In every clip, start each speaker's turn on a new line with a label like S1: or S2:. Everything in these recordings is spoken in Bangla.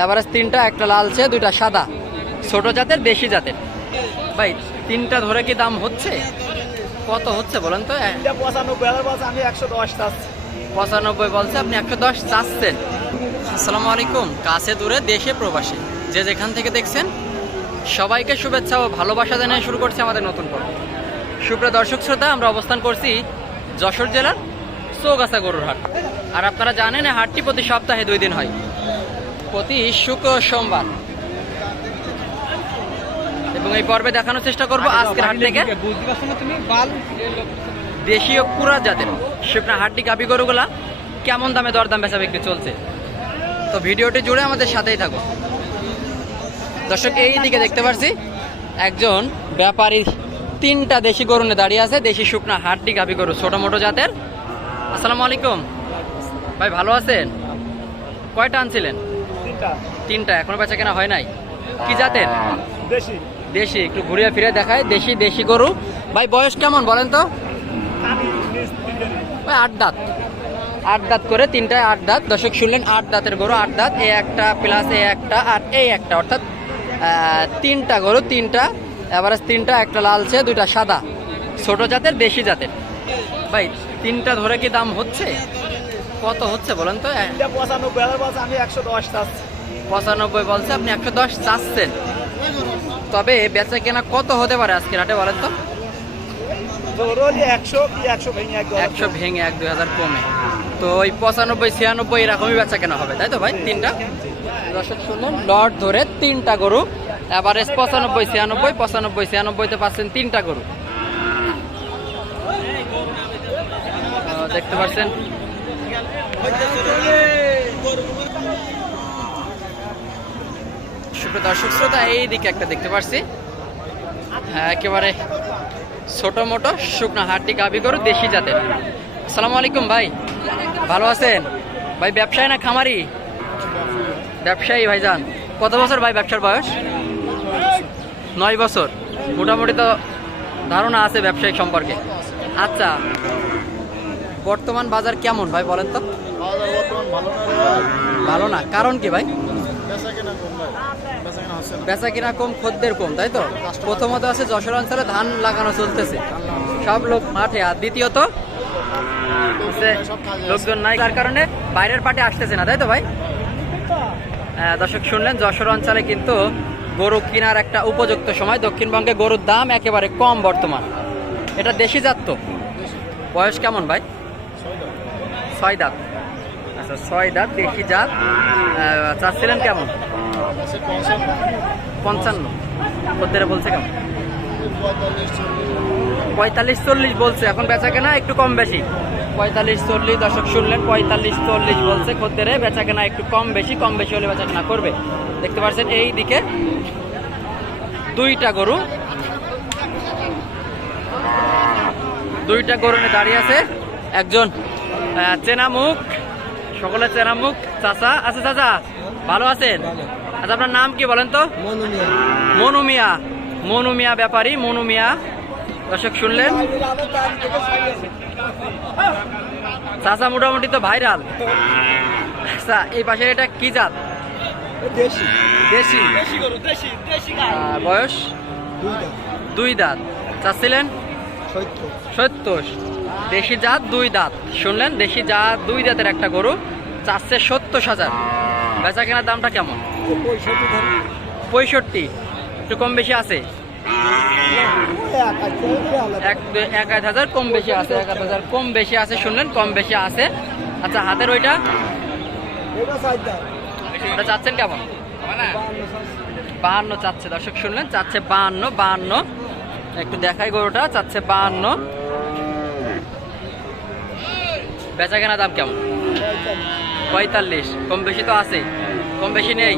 S1: এভারেজ তিনটা একটা লালচে দুইটা সাদা। ছোট জাতের দেশি জাতের। ভাই তিনটা ধরে কি দাম হচ্ছে? কত হচ্ছে বলেন তো?
S2: পঁচানব্বই বলছে আমি একশো দশ
S1: পঁচানব্বই বলছে আপনি একশো দশ চাচ্ছেন। আসসালামু আলাইকুম কাছে দূরে দেশে প্রবাসী। যে যেখান থেকে দেখছেন সবাইকে শুভেচ্ছা ও ভালোবাসা জানিয়ে শুরু করছে আমাদের নতুন পর্ব। সুপ্রিয় দর্শক শ্রোতা আমরা অবস্থান করছি যশোর জেলার চৌগাছা গরুর হাট। আর আপনারা জানেন হাটটি প্রতি সপ্তাহে দুই দিন হয়। প্রতি শুক্র সোমবার। এবং এই পর্বে দেখানোর চেষ্টা করব আজকের হাট থেকে।
S2: পারছ
S1: দেশীয় পুরা জাতের শুকনা হাড্ডি গাবি গরুগুলা কেমন দামে দরদাম বেচা বিক্রি চলছে? তো ভিডিওটি জুড়ে আমাদের সাথেই থাকো। দর্শক এই দিকে দেখতে পাচ্ছি একজন ব্যাপারী তিনটা দেশি গরু নিয়ে দাঁড়িয়ে আছে দেশি শুকনা হাড্ডি গাবি গরু ছোট মোটো জাতের। আসসালামু আলাইকুম। ভাই ভালো আছেন? কয়টা আনছিলেন?
S2: তিনটা।
S1: এখনও বেচা কেনা হয় নাই। কি জাতের?
S2: বেশি
S1: দেশি। একটু ঘুরিয়ে ফিরে দেখায় দেশি দেশি গরু। ভাই বয়স কেমন বলেন তো। ওই আট দাঁত। আট দাঁত করে তিনটায় আট দাঁত। দর্শক শুনলেন আট দাঁতের গরু আট দাঁত। এ একটা প্লাস এ একটা আর এই একটা অর্থাৎ তিনটা গরু তিনটা। এভারেজ তিনটা একটা লালচে দুইটা সাদা। ছোট জাতের দেশি জাতের। ভাই তিনটা ধরে কি দাম হচ্ছে? কত হচ্ছে বলেন তো?
S2: পঁচানব্বই হাজার আমি একশো দশ চাচ্ছি।
S1: পঁচানব্বই বলছে আপনি একশো দশ চাচ্ছেন। তবে বেচা কেনা কত হতে পারে আজকে রাটে বলেন তো?
S2: একশো ভেঙে এক
S1: দুই হাজার কমে। তো ওই পঁচানব্বই ছিয়ানব্বই এরকমই বেচা কেনা হবে তাই তো ভাই? তিনটা? দর্শক শুনলেন লট ধরে তিনটা গরু। এভারেজ পঁচানব্বই ছিয়ানব্বই পঁচানব্বই ছিয়ানব্বইতে পাচ্ছেন তিনটা গরু। দেখতে পাচ্ছেন? সুপ্রিয় দর্শক শ্রোতা এই দিকে একটা দেখতে পাচ্ছি হ্যাঁ একেবারে ছোট মোটো শুকনো হাড্ডি গাবি গরু দেশি জাতের। আসসালামু আলাইকুম ভাই। ভালো আছেন? ভাই ব্যবসায়ী না খামারি? ব্যবসায়ী ভাইজান। কত বছর ভাই ব্যবসার বয়স? নয় বছর। মোটামুটি তো ধারণা আছে ব্যবসায়িক সম্পর্কে। আচ্ছা বর্তমান বাজার কেমন ভাই বলেন তো? ভালো না। কারণ কি ভাই? বেচা কিনা কম খদ্দের কম তাই তো? প্রথমত আছে যশোর অঞ্চলে ধান লাগানো চলতেছে। সব লোক মাঠে আর দ্বিতীয়ত লোকজন নাই তার কারণে বাইরের পাটে আসতেছে না তাই তো ভাই? হ্যাঁ, দর্শক শুনলেন যশোর অঞ্চলে কিন্তু গরু কেনার একটা উপযুক্ত সময়। দক্ষিণবঙ্গে গরুর দাম একেবারে কম বর্তমান। এটা দেশি জাত তো? বয়স কেমন ভাই? ছয় দাঁত। আচ্ছা ছয় দাঁত দেশি জাত। চাচ্ছিলেন কেমন? পঞ্চান্ন। খদ্দেরে বলছে কেমন? পঁয়তাল্লিশ চল্লিশ বলছে, এখন বেচা কেনা একটু কম বেশি। পঁয়তাল্লিশ চল্লিশ দশক শুনলেন, পঁয়তাল্লিশ চল্লিশ বলছে খদ্দেরে, বেচা কেনা একটু কম বেশি কম বেশি হলে বেচা কেনা করবে। দেখতে পাচ্ছেন এই দিকে দুইটা গরু। দুইটা গরু দাঁড়িয়ে আছে একজন চেনা মুখ সকলে চেনা মুখ চাচা, আছে চাচা, ভালো আছেন? আচ্ছা আপনার নাম কি বলেন তো? মনু মিয়া। মনু মিয়া। ব্যাপারী মনু মিয়া। দর্শক শুনলেন? চাচা মোটামুটি তো ভাইরাল। আচ্ছা এই পাশের এটা কি জাত?
S2: দেশি।
S1: দেশি।
S2: দেশি গরু দেশি দেশি গাই।
S1: আর বয়স? দুই দাঁত। চাচ্ছিলেন?
S2: সত্তর।
S1: দেশি জাত দুই দাঁত। শুনলেন? দেশি জাত দুই দাঁতের একটা গরু। চাচ্ছে সত্তর হাজার। বেচা কেনার দামটা কেমন?
S2: পঁয়ষট্টি।
S1: একটু কম বেশি আছে? এক এক হাজার কম বেশি আছে, এক হাজার কম বেশি আছে, শুনলেন? কম বেশি আছে। আচ্ছা হাতের ওইটা? ওটা চাচ্ছেন কেমন? বাহান্ন চাচ্ছে। দর্শক, শুনলেন? চাচ্ছে বাহান্ন বাহান্ন। একটু দেখাই গরুটা, চাচ্ছে বাহান্ন। বেচা কেনা দাম কেমন? পঁয়তাল্লিশ। কম বেশি তো আছে কম বেশি নেই।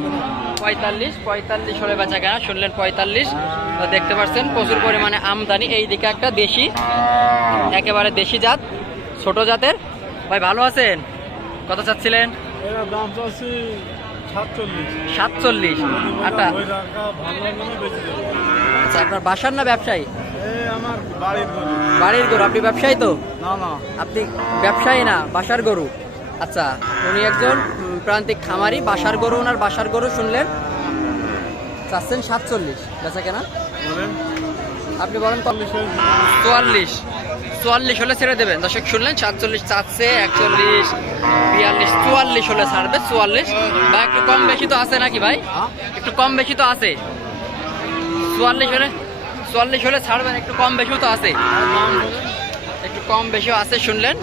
S1: পঁয়তাল্লিশ পঁয়তাল্লিশ হলে বেচা কেনা শুনলেন পঁয়তাল্লিশ। তো দেখতে পাচ্ছেন প্রচুর পরিমাণে আমদানি। এই দিকে একটা দেশি একেবারে দেশি জাত ছোট জাতের। ভাই ভালো আছেন? কত চাচ্ছিলেন?
S2: সাতচল্লিশ।
S1: আটা
S2: বেশি দেবো।
S1: আচ্ছা আপনার বাসার না ব্যবসায়ী?
S2: বাড়ির গরু।
S1: আপনি ব্যবসায়ী তো? আপনি ব্যবসায়ী না বাসার গরু? আচ্ছা উনি একজন প্রান্তিক খামারি বাসার গরু ওনার বাসার গরু শুনলেন। চাচ্ছেন সাতচল্লিশ। বেচা কেনা? আপনি বলেন চুয়াল্লিশ। চুয়াল্লিশ হলে ছেড়ে দেবেন। দর্শক শুনলেন সাতচল্লিশ চাচ্ছে একচল্লিশ বিয়াল্লিশ চুয়াল্লিশ হলে ছাড়বে চুয়াল্লিশ। বা একটু কম বেশি তো আছে নাকি ভাই? একটু কম বেশি তো আছে। চুয়াল্লিশ হলে চুয়াল্লিশ হলে ছাড়বেন একটু কম বেশিও তো আছে। একটু কম বেশিও আছে শুনলেন।